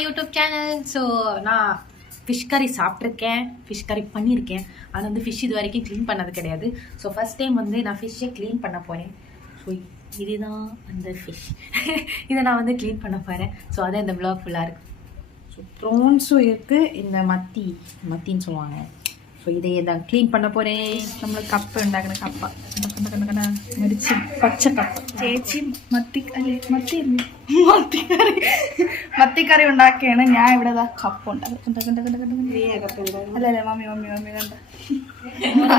My YouTube channel. So நான் fish கறி சாப்பிட்ருக்கேன், ஃபிஷ் கறி பண்ணியிருக்கேன். அது வந்து ஃபிஷ் இது வரைக்கும் க்ளீன் பண்ணது கிடையாது. ஸோ ஃபஸ்ட் டைம் வந்து நான் ஃபிஷ்ஷை க்ளீன் பண்ண போகிறேன். ஸோ இதுதான் அந்த ஃபிஷ். இதை நான் வந்து க்ளீன் பண்ண போகிறேன். ஸோ அதான் இந்த விளாக் ஃபுல்லாக இருக்குது. ஸோ ப்ரான்ஸும் இருக்குது, இந்த மத்தின்னு சொல்லுவாங்க. ஸோ இதையே தான் க்ளீன் பண்ண போகிறேன். നമ്മൾക്ക് കപ്പ ഉണ്ടാക്കുന്ന കപ്പ മരിച്ച് പച്ച കപ്പ ചേച്ചി മത്തിക്കറി ഉണ്ടാക്കിയാണ്. ഞാൻ ഇവിടെ കപ്പ ഉണ്ടാക്കും. അല്ലല്ലേ മമ്മി കണ്ട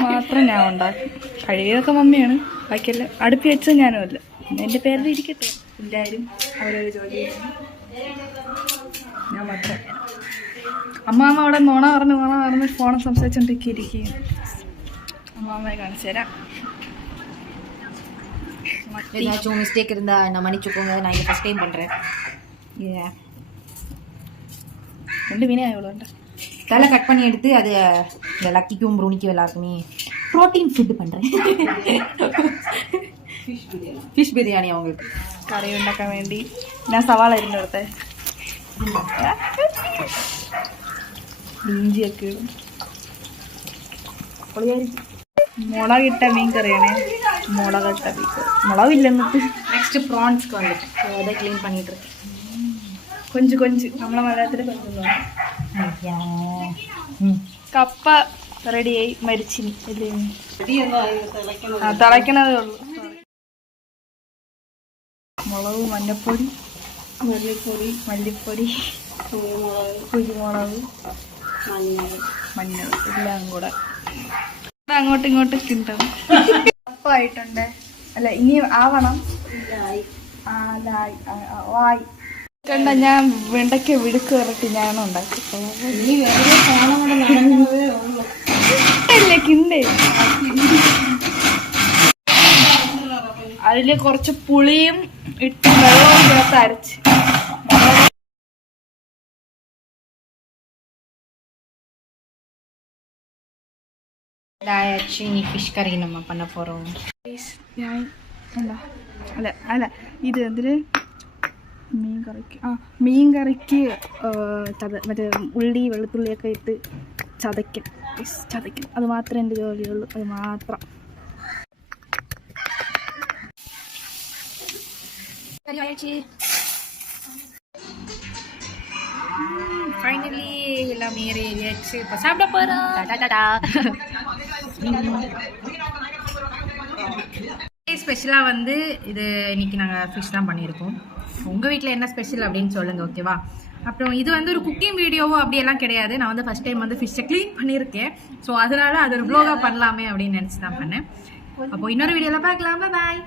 മാത്രം ഞാൻ ഉണ്ടാക്കും. കഴിയൊക്കെ മമ്മിയാണ്, ബാക്കിയല്ല അടുപ്പി വെച്ചത് ഞാനും അല്ല. എൻ്റെ പേരിൽ ഇരിക്കട്ടെ, എല്ലാവരും അവരൊരു ജോലി ചെയ്യുന്നു. ഞാൻ മാത്രം. അമ്മാമ്മ അവിടെ നുണ പറഞ്ഞ് ഫോൺ സംസാരിച്ചോണ്ടിരിക്കുകയാണ്. அம்மாவை காணிச்சு தரேன். ஏதாச்சும் மிஸ்டேக் இருந்தால் நான் மன்னிச்சுக்கோங்க. நான் இதை ஃபஸ்ட் டைம் பண்ணுறேன். ரெண்டு மீனே எவ்வளோண்டா தலை கட் பண்ணி எடுத்து அது இந்த லக்கிக்கும் ப்ரூனிக்கும் எல்லாருக்குமே ப்ரோட்டீன் ஃபுட்டு பண்ணுறேன். ஃபிஷ் பிரியாணி அவங்களுக்கு കറി ഉണ്ടാക്കാൻ വേണ്ടി ഞാൻ സവാള അരിഞ്ഞെടുത്തേ. ഇഞ്ചിയൊക്കെ ഇടും. മുളകിട്ട മീൻ കറിയാണേ. മുളകിട്ട മീൻ കറി മുളകില്ല. എന്നിട്ട് நெக்ஸ்ட் ப்ரான்ஸ்க்கு வந்துட்டு அதை க்ளீன் பண்ணிட்டு இருக்கேன். கொஞ்சம் നമ്മളെ മലയാളത്തിൽ കൊഞ്ചുന്നു. കപ്പ റെഡിയായി. മരിച്ചിനി തിളയ്ക്കണതേ ഉള്ളൂ. മുളക്, മഞ്ഞപ്പൊടി, മല്ലിപ്പൊടി, കുരുമുളക്, മഞ്ഞൾ എല്ലാം കൂടെ അങ്ങോട്ടും ഇങ്ങോട്ടും കിട്ടും. കപ്പായിട്ടുണ്ട്. അല്ല ഇനി ആവണം. വായി കണ്ട ഞാൻ വെണ്ടയ്ക്ക വിടുക്ക് കയറിട്ട് ഞാൻ ഉണ്ടാക്കി. കിണ്ടേ അതില് കുറച്ച് പുളിയും ഇട്ട് വെള്ളവും ചേർത്ത് അരച്ച് ஃபிஷ் கறி நம்ம பண்ண போகிறோம். അല്ല ഇത് എന്തിന് മീൻ കറിക്ക് മറ്റേ ഉള്ളി വെളുത്തുള്ളിയൊക്കെ ഇട്ട് ചതയ്ക്കും. അത് മാത്രമേ എൻ്റെ ജോലിയുള്ളൂ. അത് മാത്രം. ஃபைனலி எல்லாமே ரெடியாச்சு. இப்போ சாப்பிட போகிறோம். ஸ்பெஷலாக வந்து இது இன்னைக்கு நாங்கள் ஃபிஷ் தான் பண்ணியிருக்கோம். உங்கள் வீட்டில் என்ன ஸ்பெஷல் அப்படின்னு சொல்லுங்கள், ஓகேவா? அப்புறம் இது வந்து ஒரு குக்கிங் வீடியோவோ அப்படியெல்லாம் கிடையாது. நான் வந்து ஃபஸ்ட் டைம் வந்து ஃபிஷ்ஷை க்ளீன் பண்ணியிருக்கேன். ஸோ அதனால் அது ஒரு வ்ளாகாக பண்ணலாமே அப்படின்னு நினச்சி தான் பண்ணேன். அப்போது இன்னொரு வீடியோவில் பார்க்கலாம். பாய்.